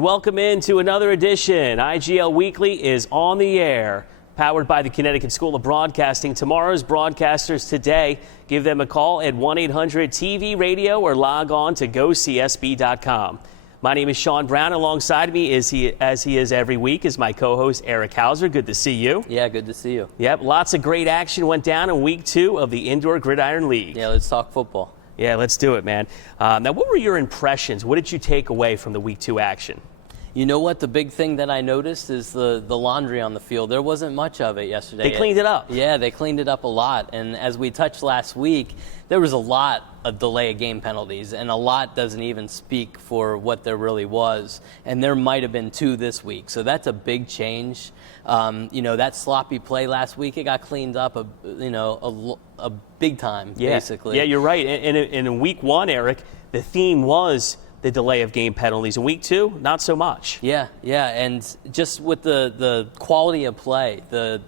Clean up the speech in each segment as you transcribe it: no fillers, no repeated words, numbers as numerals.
And welcome into another edition. IGL Weekly is on the air, powered by the Connecticut School of Broadcasting. Tomorrow's broadcasters today. Give them a call at 1-800-TV-RADIO or log on to gocsb.com. My name is Sean Brown. Alongside me, as he is every week, is my co-host Erik Hauser. Good to see you. Yeah, good to see you. Yep, lots of great action went down in Week 2 of the Indoor Gridiron League. Yeah, let's talk football. Yeah, let's do it, man. Now, what were your impressions? What did you take away from the Week 2 action? You know what? The big thing that I noticed is the laundry on the field. There wasn't much of it yesterday. They cleaned it up. Yeah, they cleaned it up a lot. And as we touched last week, there was a lot of delay of game penalties, and a lot doesn't even speak for what there really was. And there might have been 2 this week. So that's a big change. That sloppy play last week, it got cleaned up, a big time, basically. Yeah, you're right. And in Week 1, Erik, the theme was the delay of game penalties. In Week 2, not so much. Yeah, and just with the quality of play, the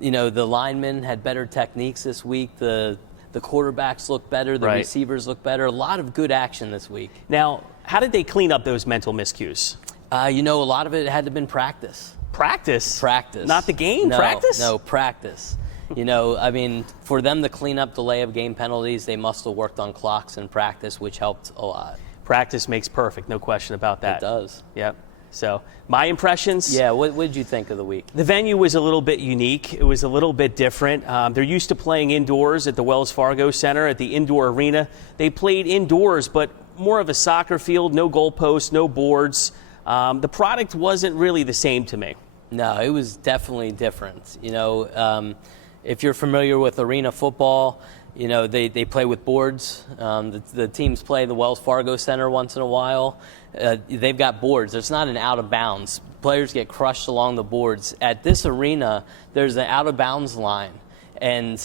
linemen had better techniques this week. The quarterbacks look better. The receivers look better. A lot of good action this week. Now, how did they clean up those mental miscues? A lot of it had to have been practice. Practice? Practice. Not the game? No, practice? No, practice. For them to clean up delay of game penalties, they must have worked on clocks in practice, which helped a lot. Practice makes perfect, no question about that. It does. Yep. So, my impressions? Yeah, what did you think of the week? The venue was a little bit unique. It was a little bit different. They're used to playing indoors at the Wells Fargo Center, at the indoor arena. They played indoors, but more of a soccer field, no goalposts, no boards. The product wasn't really the same to me. No, it was definitely different. If you're familiar with arena football, they play with boards. The teams play the Wells Fargo Center once in a while. They've got boards. It's not an out of bounds. Players get crushed along the boards. At this arena, there's an out of bounds line. And,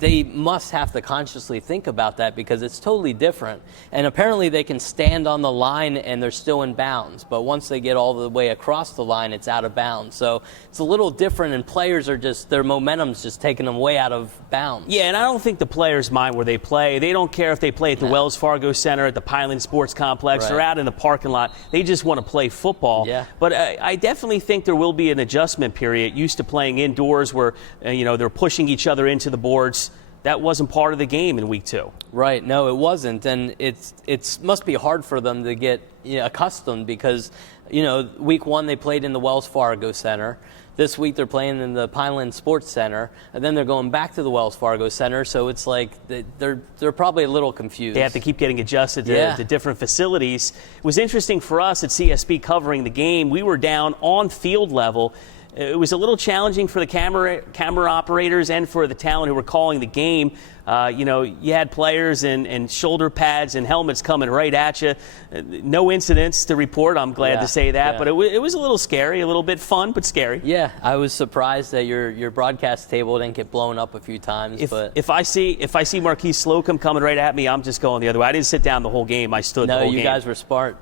they must have to consciously think about that because it's totally different. And apparently they can stand on the line and they're still in bounds. But once they get all the way across the line, it's out of bounds. So it's a little different, and players are their momentum's just taking them way out of bounds. Yeah, and I don't think the players mind where they play. They don't care if they play at the Wells Fargo Center, at the Pineland Sports Complex, or out in the parking lot. They just want to play football. Yeah. But I definitely think there will be an adjustment period. Used to playing indoors where, they're pushing each other into the boards. That wasn't part of the game in Week 2. Right. No, it wasn't. And it must be hard for them to get accustomed because, Week 1 they played in the Wells Fargo Center. This week they're playing in the Pineland Sports Center, and then they're going back to the Wells Fargo Center. So it's like they're probably a little confused. They have to keep getting adjusted to different facilities. It was interesting for us at CSB covering the game. We were down on field level. It was a little challenging for the camera operators and for the talent who were calling the game. You had players and shoulder pads and helmets coming right at you. No incidents to report, I'm glad to say that. But it was a little scary, a little bit fun, but scary. Yeah, I was surprised that your broadcast table didn't get blown up a few times. If I see Marquise Slocum coming right at me, I'm just going the other way. I didn't sit down the whole game. I stood the whole game. No, you guys were smart,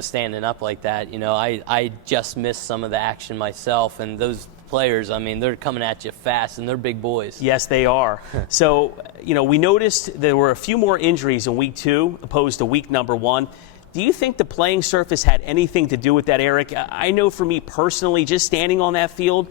standing up like that. I just missed some of the action myself, and those players, they're coming at you fast, and they're big boys. Yes, they are. So, we noticed there were a few more injuries in Week 2 opposed to week number 1. Do you think the playing surface had anything to do with that, Erik? I know for me personally, just standing on that field,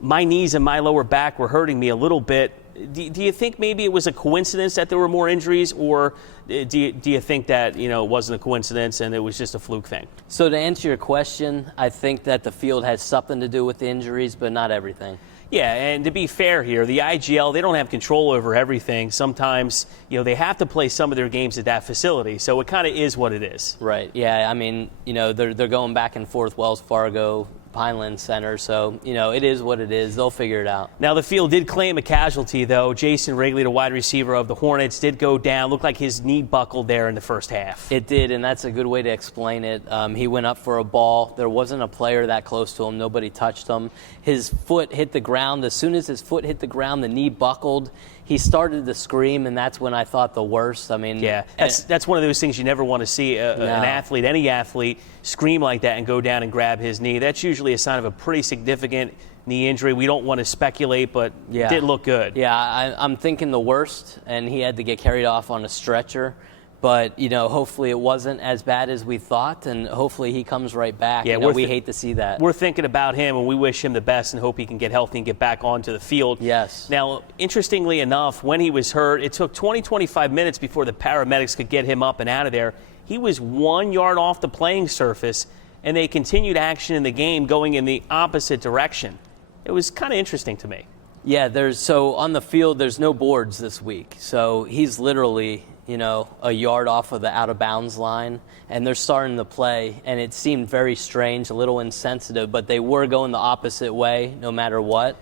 my knees and my lower back were hurting me a little bit. Do you think maybe it was a coincidence that there were more injuries, or do you think that it wasn't a coincidence and it was just a fluke thing? So to answer your question, I think that the field has something to do with the injuries, but not everything. Yeah, and to be fair here, the IGL, they don't have control over everything. Sometimes, they have to play some of their games at that facility, so it kind of is what it is. Right, yeah, they're going back and forth, Wells Fargo, Pineland Center, so, it is what it is. They'll figure it out. Now, the field did claim a casualty, though. Jason Wrigley, the wide receiver of the Hornets, did go down. Looked like his knee buckled there in the first half. It did, and that's a good way to explain it. He went up for a ball. There wasn't a player that close to him. Nobody touched him. His foot hit the ground. As soon as his foot hit the ground, the knee buckled. He started to scream, and that's when I thought the worst. That's one of those things you never want to see an athlete, any athlete, scream like that and go down and grab his knee. That's usually a sign of a pretty significant knee injury. We don't want to speculate, but it didn't look good. Yeah, I'm thinking the worst, and he had to get carried off on a stretcher. But, hopefully it wasn't as bad as we thought, and hopefully he comes right back. Yeah, we hate to see that. We're thinking about him, and we wish him the best and hope he can get healthy and get back onto the field. Yes. Now, interestingly enough, when he was hurt, it took 25 minutes before the paramedics could get him up and out of there. He was 1 yard off the playing surface, and they continued action in the game going in the opposite direction. It was kind of interesting to me. Yeah, so on the field, there's no boards this week. So he's literally, a yard off of the out-of-bounds line, and they're starting to play, and it seemed very strange, a little insensitive, but they were going the opposite way no matter what.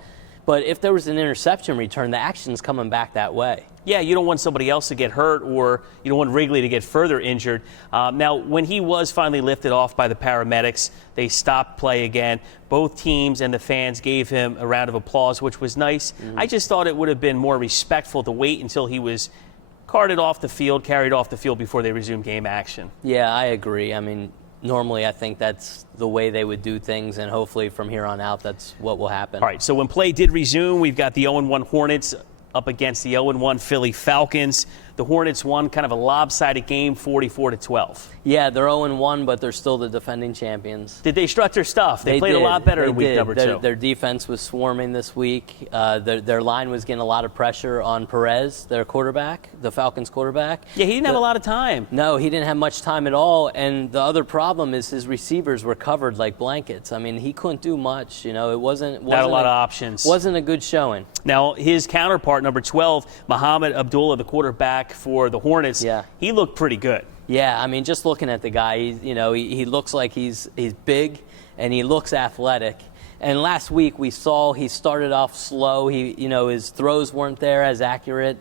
But if there was an interception return, the action's coming back that way. Yeah, you don't want somebody else to get hurt, or you don't want Wrigley to get further injured. Now, when he was finally lifted off by the paramedics, they stopped play again. Both teams and the fans gave him a round of applause, which was nice. Mm-hmm. I just thought it would have been more respectful to wait until he was carried off the field before they resumed game action. Yeah, I agree. I mean, normally I think that's the way they would do things, and hopefully from here on out that's what will happen. All right, so when play did resume, we've got the 0-1 Hornets up against the 0-1 Philly Falcons. The Hornets won kind of a lopsided game, 44-12. Yeah, they're 0-1, but they're still the defending champions. Did they strut their stuff? They played did. a lot better in week number 2. Their defense was swarming this week. Their line was getting a lot of pressure on Perez, their quarterback, the Falcons quarterback. Yeah, he didn't have a lot of time. No, he didn't have much time at all. And the other problem is his receivers were covered like blankets. I mean, he couldn't do much. It wasn't not a lot of options. Wasn't a good showing. Now, his counterpart, number 12, Muhammad Abdullah, the quarterback for the Hornets, he looked pretty good. Yeah, I mean, just looking at the guy, he looks like he's big and he looks athletic. And last week we saw he started off slow. His throws weren't there as accurate.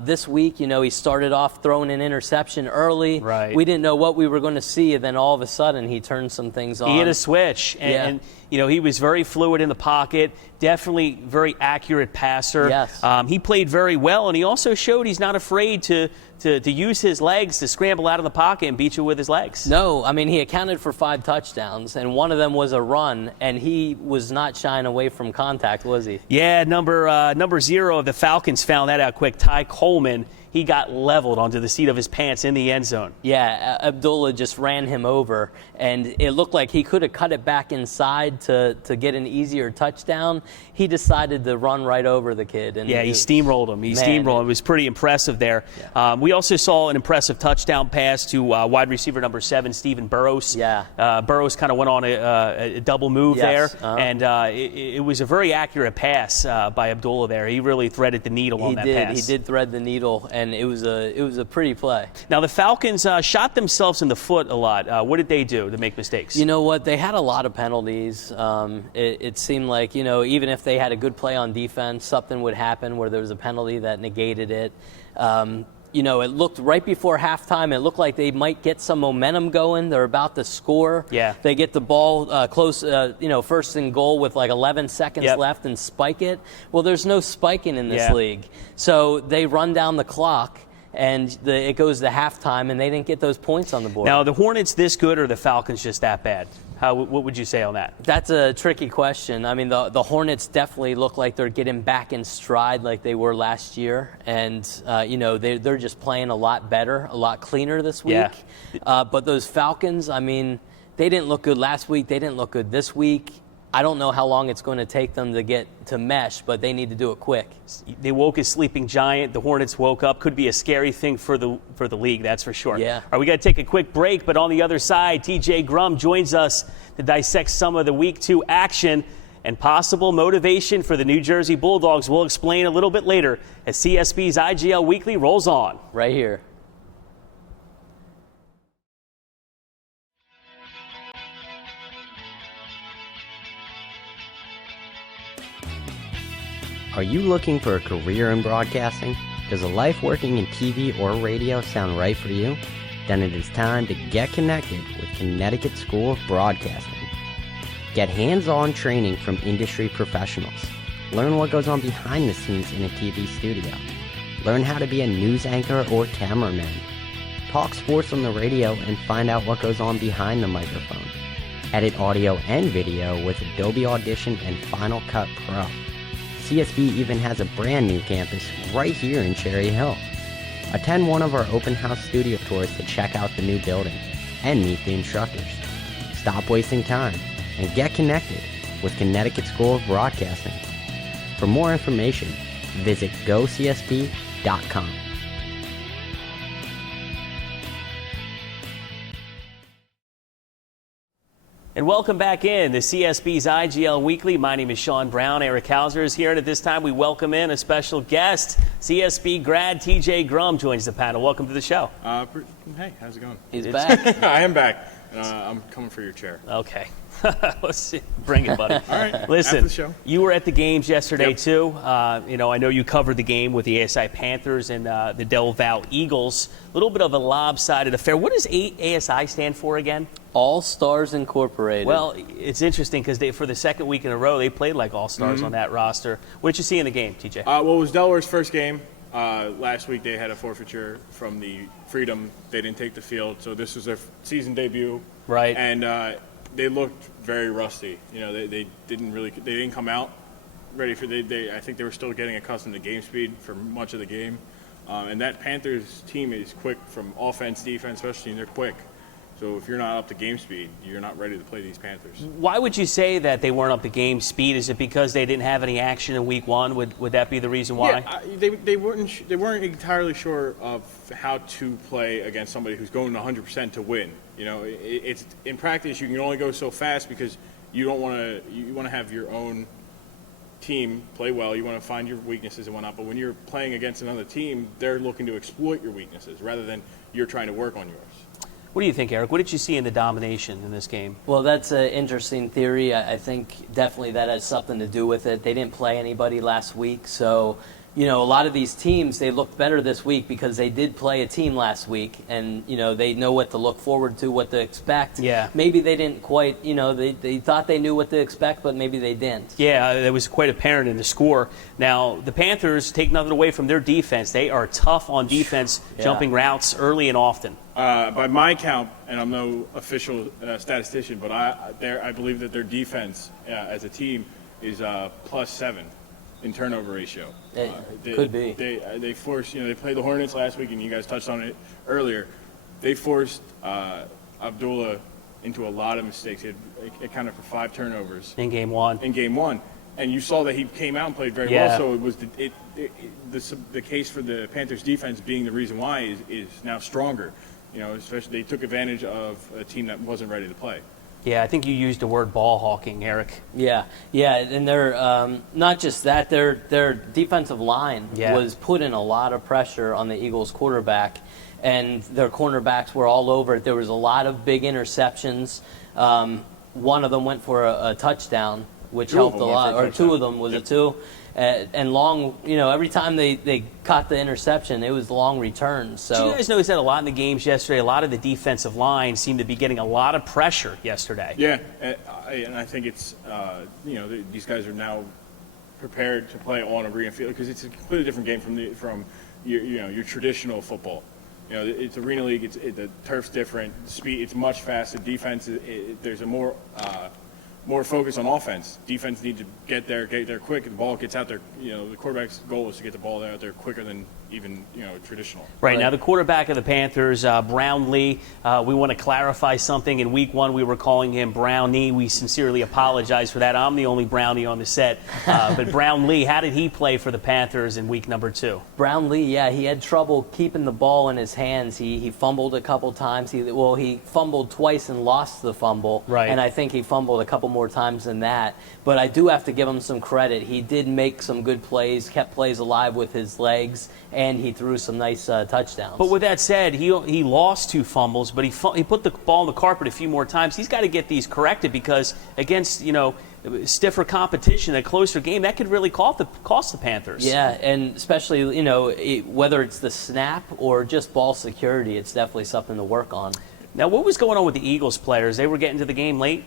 This week, he started off throwing an interception early. Right. We didn't know what we were going to see, and then all of a sudden he turned some things on. He hit a switch, and he was very fluid in the pocket, definitely very accurate passer. Yes. He played very well, and he also showed he's not afraid to use his legs to scramble out of the pocket and beat you with his legs. No, I mean, he accounted for 5 touchdowns, and one of them was a run, and he was not shying away from contact, was he? Yeah, number 0 of the Falcons found that out quick. Ty Coleman, he got leveled onto the seat of his pants in the end zone. Yeah, Abdullah just ran him over, and it looked like he could have cut it back inside to get an easier touchdown. He decided to run right over the kid. And he steamrolled him. Steamrolled him. It was pretty impressive there. Yeah. We also saw an impressive touchdown pass to wide receiver number 7, Stephen Burrows. Yeah. Burrows kind of went on a double move there, and it was a very accurate pass by Abdullah there. He really threaded the needle on that pass. He did thread the needle, and it was a pretty play. Now, the Falcons shot themselves in the foot a lot. What did they do to make mistakes? You know what? They had a lot of penalties. It seemed like, even if they had a good play on defense, something would happen where there was a penalty that negated it. It looked right before halftime, it looked like they might get some momentum going. They're about to score. Yeah. They get the ball close, first and goal with like 11 seconds left and spike it. Well, there's no spiking in this league. So they run down the clock, and it goes to halftime, and they didn't get those points on the board. Now, the Hornets this good, or the Falcons just that bad? What would you say on that? That's a tricky question. I mean, the Hornets definitely look like they're getting back in stride like they were last year. And, they're just playing a lot better, a lot cleaner this week. Yeah. But those Falcons, I mean, they didn't look good last week. They didn't look good this week. I don't know how long it's going to take them to get to mesh, but they need to do it quick. They woke a sleeping giant. The Hornets woke up. Could be a scary thing for the league, that's for sure. Yeah. All right, we got to take a quick break, but on the other side, TJ Grum joins us to dissect some of the Week 2 action and possible motivation for the New Jersey Bulldogs. We'll explain a little bit later as CSB's IGL Weekly rolls on. Right here. Are you looking for a career in broadcasting? Does a life working in TV or radio sound right for you? Then it is time to get connected with Connecticut School of Broadcasting. Get hands-on training from industry professionals. Learn what goes on behind the scenes in a TV studio. Learn how to be a news anchor or cameraman. Talk sports on the radio and find out what goes on behind the microphone. Edit audio and video with Adobe Audition and Final Cut Pro. CSB even has a brand new campus right here in Cherry Hill. Attend one of our open house studio tours to check out the new building and meet the instructors. Stop wasting time and get connected with Connecticut School of Broadcasting. For more information, visit gocsb.com. And welcome back in to CSB's IGL Weekly. My name is Shawn Brown. Erik Hauser is here, and at this time we welcome in a special guest. CSB grad TJ Grum joins the panel. Welcome to the show. Hey, how's it going? He's back. I am back. I'm coming for your chair. Okay. Let's see. Bring it, buddy. All right. Listen, After the show. You were at the games yesterday, Yep. too. I know you covered the game with the ASI Panthers and the Del Val Eagles. A little bit of a lopsided affair. What does ASI stand for again? All Stars Incorporated. Well, it's interesting because for the second week in a row, they played like all-stars on that roster. What did you see in the game, TJ? Well, it was Delaware's first game. Last week they had a forfeiture from the Freedom. They didn't take the field, so this was their season debut. Right. And they looked very rusty. They didn't come out ready for. I think they were still getting accustomed to game speed for much of the game. And that Panthers team is quick from offense, defense, especially, and they're quick. So if you're not up to game speed, you're not ready to play these Panthers. Why would you say that they weren't up to game speed? Is it because they didn't have any action in week one? Would that be the reason why? Yeah, they weren't entirely sure of how to play against somebody who's going 100% to win. It's in practice you can only go so fast because you want to have your own team play well. You want to find your weaknesses and whatnot. But when you're playing against another team, they're looking to exploit your weaknesses rather than you're trying to work on yours. What do you think, Erik? What did you see in the domination in this game? Well, that's an interesting theory. I think definitely that has something to do with it. They didn't play anybody last week, so a lot of these teams, they looked better this week because they did play a team last week, and they know what to look forward to, what to expect. Yeah. Maybe they didn't quite, they thought they knew what to expect, but maybe they didn't. Yeah, that was quite apparent in the score. Now, the Panthers take nothing away from their defense. They are tough on defense, jumping routes early and often. By my count, and I'm no official statistician, but I believe that their defense as a team is +7 in turnover ratio. Could be. They forced, they played the Hornets last week, and you guys touched on it earlier. They forced Abdullah into a lot of mistakes. It accounted for 5 turnovers In game one. And you saw that he came out and played very well. So it was the case for the Panthers defense being the reason why is now stronger. Especially they took advantage of a team that wasn't ready to play. Yeah, I think you used the word ball hawking, Erik. Yeah, and they're not just that. Their defensive line was putting a lot of pressure on the Eagles' quarterback, and their cornerbacks were all over it. There was a lot of big interceptions. One of them went for a touchdown, which helped a lot. Or 2 of them, was it 2? And long, every time they caught the interception, it was long returns. So Did you guys notice that a lot in the games yesterday? A lot of the defensive line seemed to be getting a lot of pressure yesterday. Yeah, and I think it's these guys are now prepared to play on arena field because it's a completely different game from your traditional football. It's arena league. The turf's different. Speed. It's much faster. Defense. There's a more focus on offense. Defense needs to get there quick. The ball gets out there. The quarterback's goal is to get the ball out there quicker than even traditional. Right. Now, the quarterback of the Panthers, Brownlee, we want to clarify something. In week one, we were calling him Brownie. We sincerely apologize for that. I'm the only Brownie on the set. But Brownlee, how did he play for the Panthers in week number 2? Brownlee, he had trouble keeping the ball in his hands. He fumbled a couple times. He fumbled twice and lost the fumble. Right. And I think he fumbled a couple more times than that. But I do have to give him some credit. He did make some good plays, kept plays alive with his legs, and he threw some nice touchdowns. But with that said, he lost 2 fumbles, but he put the ball on the carpet a few more times. He's got to get these corrected because against stiffer competition, a closer game, that could really cost the Panthers. Yeah, and especially whether it's the snap or just ball security, it's definitely something to work on. Now, what was going on with the Eagles players? They were getting to the game late?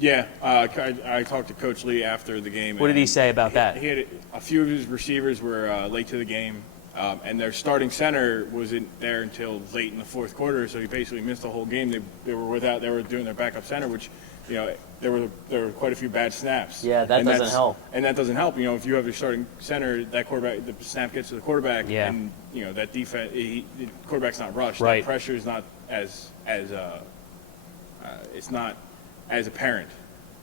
Yeah, I talked to Coach Lee after the game. What did he say about that? He had a few of his receivers were late to the game, and their starting center wasn't there until late in the fourth quarter, so he basically missed the whole game. They were doing their backup center, which there were quite a few bad snaps. Yeah, that doesn't help. And that doesn't help. If you have your starting center, that quarterback, the snap gets to the quarterback, and that defense, the quarterback's not rushed. Right. That pressure is not it's not as apparent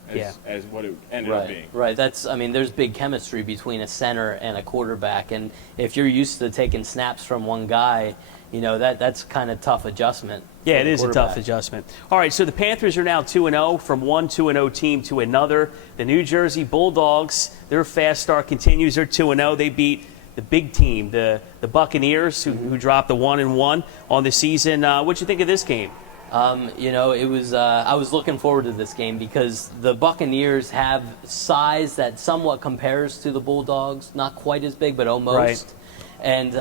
as what it ended up being. Right. There's big chemistry between a center and a quarterback, and if you're used to taking snaps from one guy, that's kind of tough adjustment. Yeah, it is a tough adjustment. All right, so the Panthers are now 2-0 from one 2-0 team to another. The New Jersey Bulldogs, their fast start continues. They're 2-0. They beat the big team, the Buccaneers, who dropped the 1-1 on the season. What'd you think of this game? It was. I was looking forward to this game because the Buccaneers have size that somewhat compares to the Bulldogs. Not quite as big, but almost. Right. And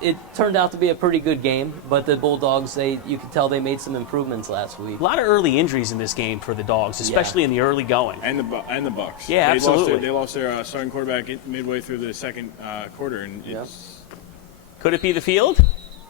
it turned out to be a pretty good game. But the Bulldogs, you could tell they made some improvements last week. A lot of early injuries in this game for the Dogs, especially in the early going. And the Bucks. Yeah, absolutely. They lost their starting quarterback midway through the second quarter, and Could it be the field?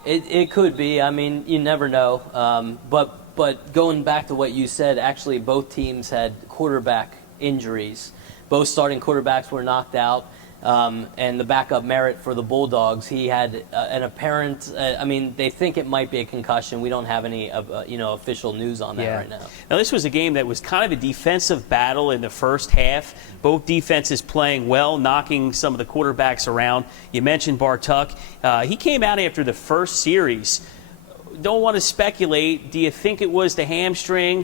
It could be. You never know. But going back to what you said, actually both teams had quarterback injuries. Both starting quarterbacks were knocked out. And the backup Merritt for the Bulldogs, he had an apparent. They think it might be a concussion. We don't have any, official news on that right now. Now this was a game that was kind of a defensive battle in the first half. Both defenses playing well, knocking some of the quarterbacks around. You mentioned Bartuk. He came out after the first series. Don't want to speculate. Do you think it was the hamstring?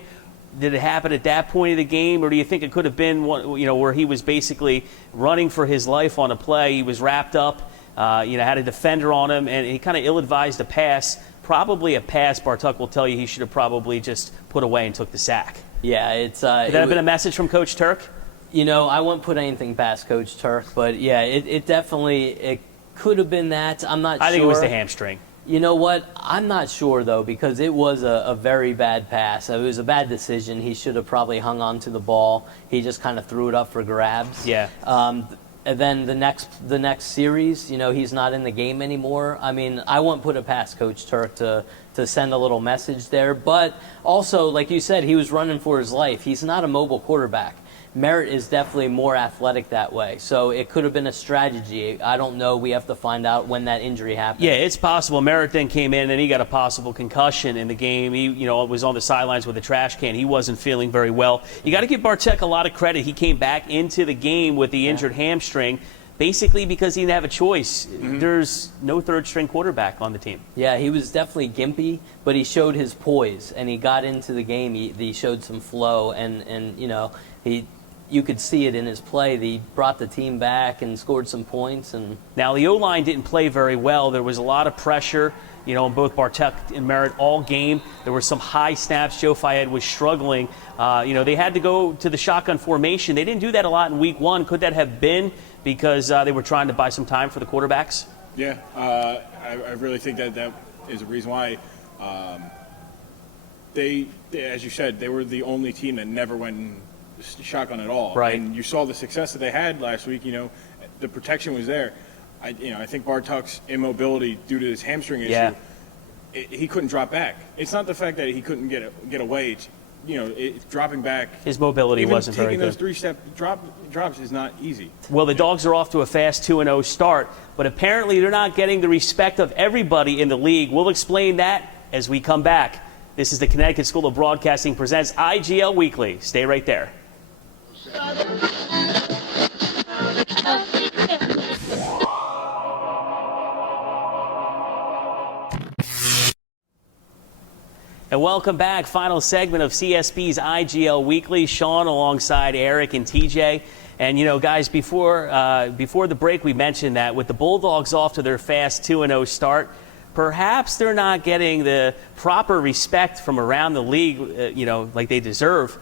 Did it happen at that point of the game, or do you think it could have been where he was basically running for his life on a play? He was wrapped up, had a defender on him, and he kind of ill-advised a pass. Probably a pass. Bartuk will tell you he should have probably just put away and took the sack. Yeah, it's. Could that have been a message from Coach Turk? I wouldn't put anything past Coach Turk, but yeah, it definitely could have been that. I'm not sure. I think it was the hamstring. You know what? I'm not sure, though, because it was a very bad pass. It was a bad decision. He should have probably hung on to the ball. He just kind of threw it up for grabs. Yeah. And then the next series, he's not in the game anymore. I won't put it past Coach Turk to send a little message there. But also, like you said, he was running for his life. He's not a mobile quarterback. Merritt is definitely more athletic that way. So it could have been a strategy. I don't know. We have to find out when that injury happened. Yeah, it's possible. Merritt then came in and he got a possible concussion in the game. He, was on the sidelines with a trash can. He wasn't feeling very well. You got to give Bartek a lot of credit. He came back into the game with the injured hamstring, basically because he didn't have a choice. Mm-hmm. There's no third-string quarterback on the team. Yeah, he was definitely gimpy, but he showed his poise, and he got into the game. He showed some flow, and you could see it in his play. He brought the team back and scored some points. And now the O-line didn't play very well. There was a lot of pressure, on both Bartek and Merritt all game. There were some high snaps. Joe Fayed was struggling. They had to go to the shotgun formation. They didn't do that a lot in week one. Could that have been because they were trying to buy some time for the quarterbacks? Yeah, I really think that is a reason why. They, as you said, they were the only team that never went shotgun at all. Right. And you saw the success that they had last week. The protection was there. I think Bartuk's immobility due to his hamstring issue, he couldn't drop back. It's not the fact that he couldn't get away. It's dropping back. His mobility wasn't very good. Taking those three-step drops is not easy. Well, the Dogs are off to a fast 2-0 start, but apparently they're not getting the respect of everybody in the league. We'll explain that as we come back. This is the Connecticut School of Broadcasting presents IGL Weekly. Stay right there. And welcome back. Final segment of CSB's IGL Weekly. Shawn alongside Erik and TJ. And, guys, before the break, we mentioned that with the Bulldogs off to their fast 2-0 start, perhaps they're not getting the proper respect from around the league, like they deserve.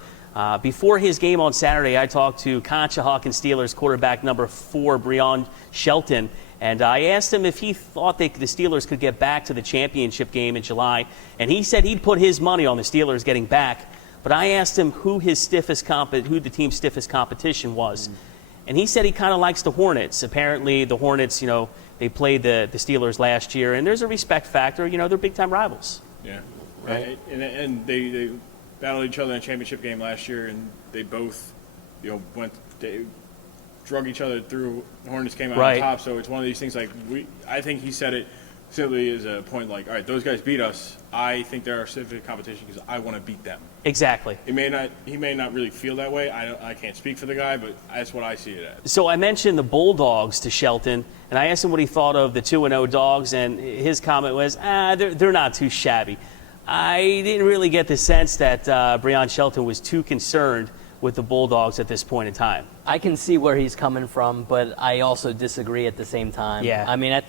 Before his game on Saturday, I talked to Conshohocken Steelers quarterback number 4, Breon Shelton, and I asked him if he thought the Steelers could get back to the championship game in July, and he said he'd put his money on the Steelers getting back. But I asked him who the team's stiffest competition was, and he said he kind of likes the Hornets. Apparently, the Hornets, they played the Steelers last year, and there's a respect factor. They're big-time rivals. Yeah, right. And they battled each other in a championship game last year, and they both, they drug each other through. The Hornets came out on top, so it's one of these things. Like I think he said it simply as a point. Like, all right, those guys beat us. I think they're our civic competition because I want to beat them. Exactly. He may not really feel that way. I can't speak for the guy, but that's what I see it as. So I mentioned the Bulldogs to Shelton, and I asked him what he thought of the 2-0 Dogs, and his comment was, they're not too shabby. I didn't really get the sense that Breon Shelton was too concerned with the Bulldogs at this point in time. I can see where he's coming from, but I also disagree at the same time. Yeah. I mean,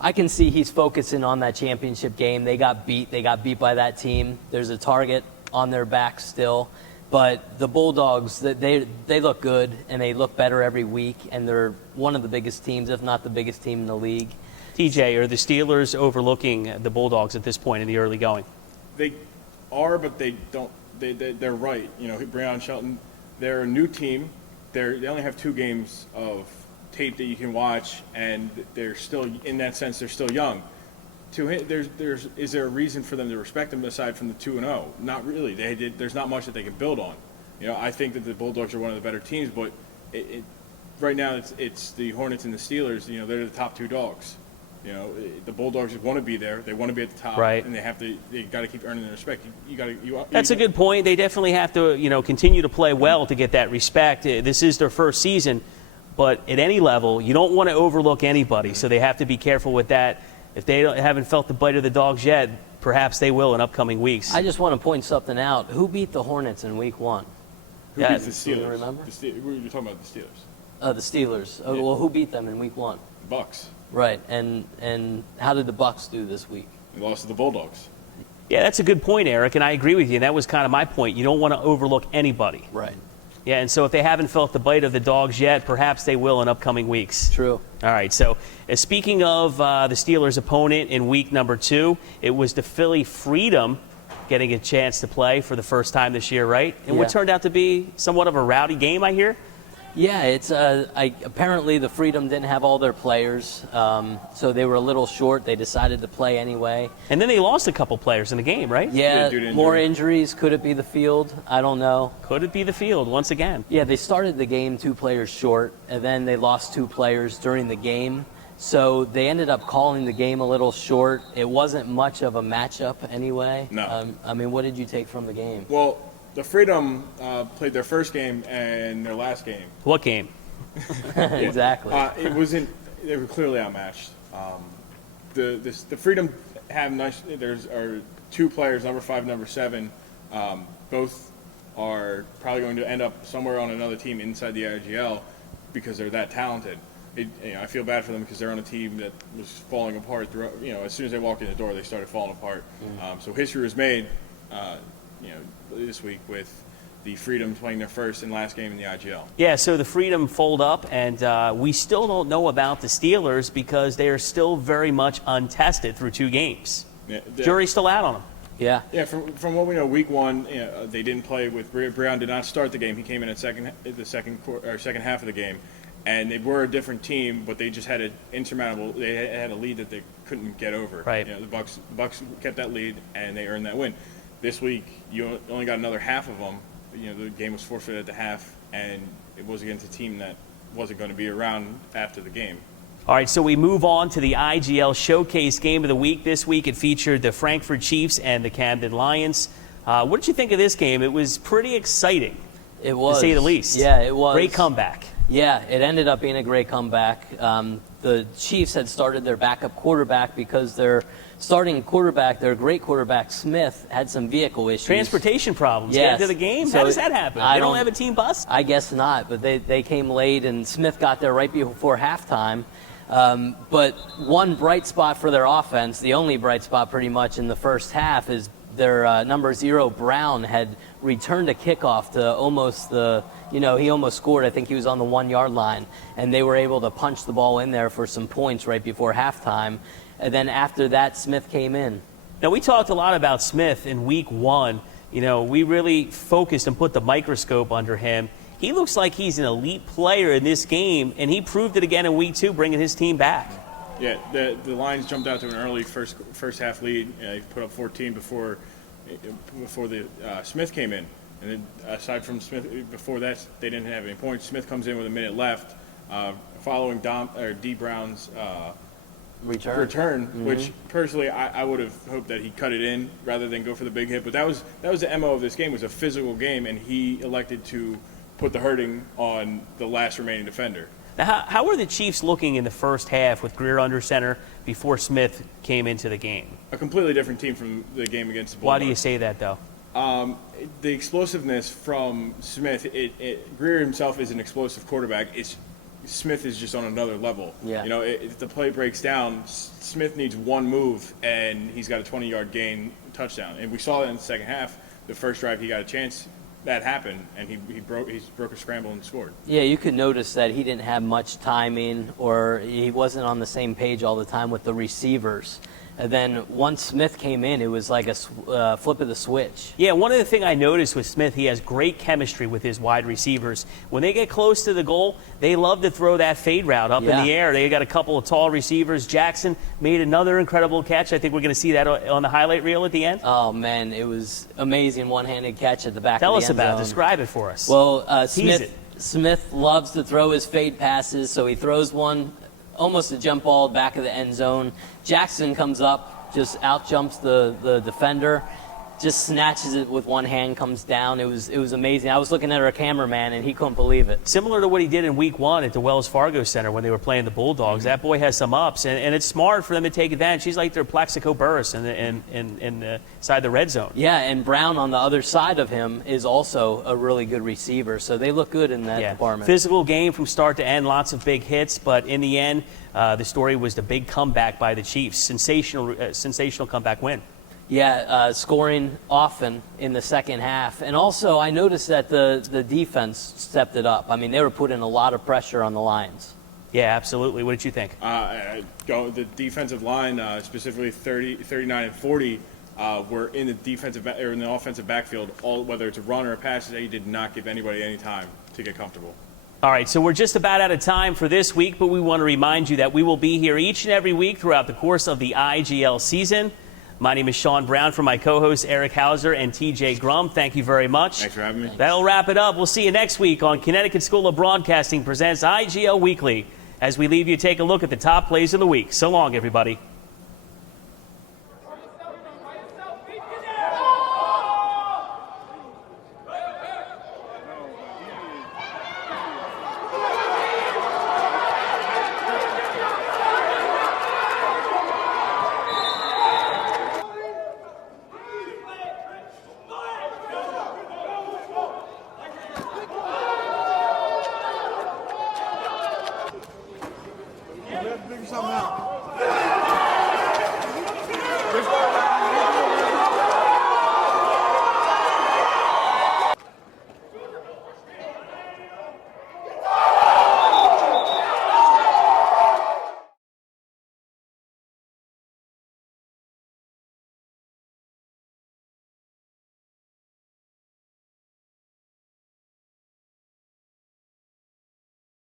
I can see he's focusing on that championship game. They got beat by that team. There's a target on their back still. But the Bulldogs, they look good, and they look better every week, and they're one of the biggest teams, if not the biggest team in the league. TJ, are the Steelers overlooking the Bulldogs at this point in the early going? They are, but they don't. They're right. Breon Shelton, they're a new team. They only have 2 games of tape that you can watch, and they're still, in that sense, they're still young. Is there a reason for them to respect them aside from the 2-0? Not really. There's not much that they can build on. I think that the Bulldogs are one of the better teams, but right now it's the Hornets and the Steelers. They're the top 2 dogs. The Bulldogs want to be there. They want to be at the top, right? And they got to keep earning their respect. That's a good point. They definitely have to, continue to play well to get that respect. This is their first season, but at any level, you don't want to overlook anybody. So they have to be careful with that. If they haven't felt the bite of the dogs yet, perhaps they will in upcoming weeks. I just want to point something out. Who beat the Hornets in Week 1? Who beat the Steelers? Do you remember? You're talking about the Steelers. The Steelers. Oh, well, who beat them in Week 1? Bucks. Right, and how did the Bucks do this week? They lost to the Bulldogs. Yeah, that's a good point, Eric, and I agree with you. And that was kind of my point. You don't want to overlook anybody. Right. Yeah, and so if they haven't felt the bite of the dogs yet, perhaps they will in upcoming weeks. True. All right, so speaking of the Steelers' opponent in week number 2, it was the Philly Freedom getting a chance to play for the first time this year, right? And what turned out to be somewhat of a rowdy game, I hear? Yeah, it's apparently the Freedom didn't have all their players, so they were a little short. They decided to play anyway. And then they lost a couple players in the game, right? Yeah, more injuries. Could it be the field? I don't know. Could it be the field once again? Yeah, they started the game 2 players short, and then they lost 2 players during the game. So they ended up calling the game a little short. It wasn't much of a matchup anyway. No. I mean, what did you take from the game? Well, the Freedom played their first game and their last game. What game? Exactly. It wasn't. They were clearly outmatched. The Freedom have nice. There's 2 players, number 5, number 7. Both are probably going to end up somewhere on another team inside the IGL because they're that talented. I feel bad for them because they're on a team that was falling apart. As soon as they walked in the door, they started falling apart. So history was made. This week with the Freedom playing their first and last game in the IGL. Yeah, so the Freedom fold up, and we still don't know about the Steelers because they are still very much untested through 2 games. Yeah, Jury's still out on them. Yeah. Yeah, from what we know, week 1, they didn't play with Breon. Did not start the game. He came in at second half of the game, and they were a different team, but they just had an insurmountable. They had a lead that they couldn't get over. Right. The Bucks kept that lead, and they earned that win. This week, you only got another half of them. The game was forfeited at the half, and it was against a team that wasn't going to be around after the game. All right, so we move on to the IGL Showcase Game of the Week. This week it featured the Frankfurt Chiefs and the Camden Lions. What did you think of this game? It was pretty exciting, It was. to say the least. Yeah, it was. Great comeback. Yeah, it ended up being a great comeback. The Chiefs had started their backup quarterback because their starting quarterback, their great quarterback, Smith, had some vehicle issues. Transportation problems. Yes. Get into the game? So How does that happen? They don't have a team bus? I guess not, but they came late, and Smith got there right before halftime. But one bright spot for their offense, the only bright spot pretty much in the first half, is their number 0, Brown, had returned a kickoff to almost he almost scored. I think he was on the 1-yard line, and they were able to punch the ball in there for some points right before halftime. And then after that, Smith came in. Now, we talked a lot about Smith in week 1. We really focused and put the microscope under him. He looks like he's an elite player in this game, and he proved it again in week 2, bringing his team back. Yeah, the Lions jumped out to an early first half lead. He put up 14 before before the Smith came in. And then aside from Smith, before that, they didn't have any points. Smith comes in with a minute left, following D Brown's return, which personally I would have hoped that he cut it in rather than go for the big hit. But that was the MO of this game, was a physical game, and he elected to put the hurting on the last remaining defender. Now, how were the Chiefs looking in the first half with Greer under center before Smith came into the game? A completely different team from the game against the Bulldogs. Why do you say that, though? The explosiveness from Smith, Greer himself is an explosive quarterback. Smith is just on another level. Yeah. You know, if the play breaks down, Smith needs one move, and he's got a 20-yard gain touchdown. And we saw that in the second half. The first drive, he got a chance. That happened, and he broke a scramble and scored. Yeah, you could notice that he didn't have much timing, or he wasn't on the same page all the time with the receivers. And then once Smith came in, it was like a flip of the switch. Yeah, one of the things I noticed with Smith, he has great chemistry with his wide receivers. When they get close to the goal, they love to throw that fade route up in the air. They got a couple of tall receivers. Jackson made another incredible catch. I think we're going to see that on the highlight reel at the end. Oh, man, it was amazing one-handed catch at the back Tell of the us end about zone. it. Describe it for us. Well, Smith loves to throw his fade passes, so he throws one, almost a jump ball back of the end zone. Jackson comes up, just out jumps the defender, just snatches it with one hand, comes down. It was amazing. I was looking at our cameraman, and he couldn't believe it. Similar to what he did in Week 1 at the Wells Fargo Center when they were playing the Bulldogs. That boy has some ups, and it's smart for them to take advantage. He's like their Plaxico Burress inside the red zone. Yeah, and Brown on the other side of him is also a really good receiver, so they look good in that department. Physical game from start to end, lots of big hits, but in the end, the story was the big comeback by the Chiefs. Sensational comeback win. Yeah, scoring often in the second half. And also, I noticed that the defense stepped it up. I mean, they were putting a lot of pressure on the Lions. Yeah, absolutely. What did you think? The defensive line, specifically 39 and 40, were in the offensive backfield. Whether it's a run or a pass, they did not give anybody any time to get comfortable. All right, so we're just about out of time for this week, but we want to remind you that we will be here each and every week throughout the course of the IGL season. My name is Sean Brown, for my co-hosts Erik Hauser and TJ Grum. Thank you very much. Thanks for having me. That'll wrap it up. We'll see you next week on Connecticut School of Broadcasting presents IGL Weekly. As we leave you, take a look at the top plays of the week. So long, everybody. Figure something out.